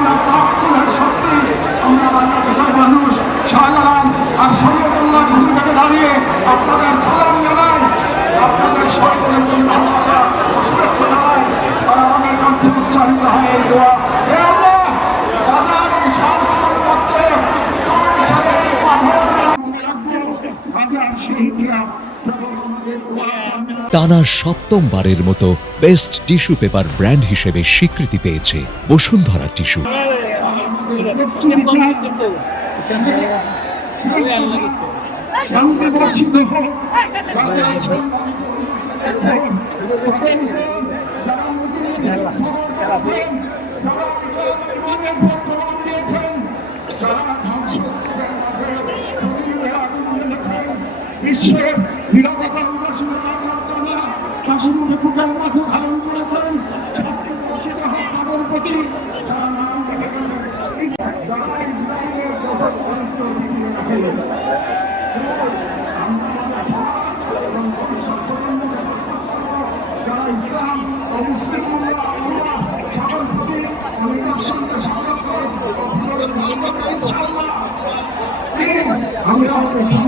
আমরা সত্যি আমরা বাংলাদেশের মানুষ শাহজাহান আর শরীয়তুল্লাহ ভূমিকাকে দাঁড়িয়ে আপনাদের টানা সপ্তমবারের মতো বেস্ট টিস্যু পেপার ব্র্যান্ড হিসেবে স্বীকৃতি পেয়েছে বসুন্ধরা টিস্যু। যারা বিশ্বের নিরাপত্তা উদাসীনতার মাধ্যমে কাশ্মীরে বুকের মাথু ধারণ করেছেন। তাদের প্রতি যারা নাম ও ভালোর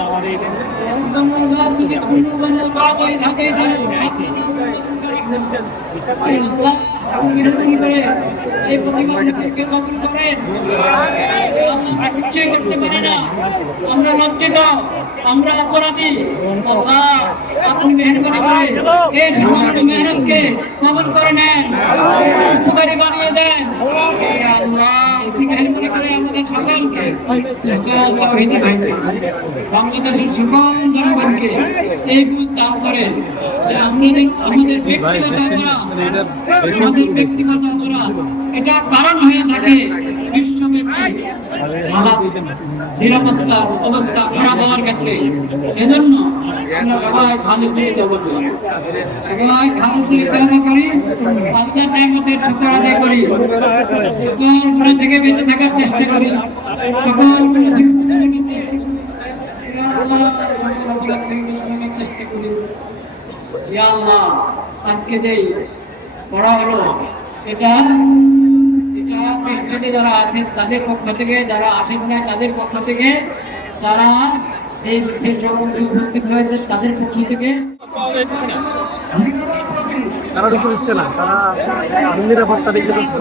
আমাদের এই করে নেন করে আমাদের সকলকে সকল বাংলাদেশের সকল জনগণকে এই বুঝ দান করেন আমাদের আমাদের ব্যক্তিগত অপরাধ আমাদের ব্যক্তিগত অপরাধ এটা কারণ হয়ে থাকে বিশ্বব্যাপী নিরাপত্তা অবস্থা খারাপ হওয়ার ক্ষেত্রে। সেজন্য আমরা সবাই ভালো দিকে যাব সবাই ভালো দিকে তৈরি করি পাঁচটা টাইম মধ্যে শুক্র আদায় করি। সকল ঘরে থেকে বেঁচে থাকার চেষ্টা করি। সকল চেষ্টা করি। আজকে যে পড়া হলো, এটা এটা পেছনে যারা আছেন, তাদের পক্ষ থেকে, যারা আসেন না, তাদের পক্ষ থেকে যারা এই বিশেষ উপস্থিত হয়েছে, তাদের পক্ষ থেকে। তারা ঢুকে দিচ্ছে না, তারা নিরাপত্তা দিতে দিচ্ছে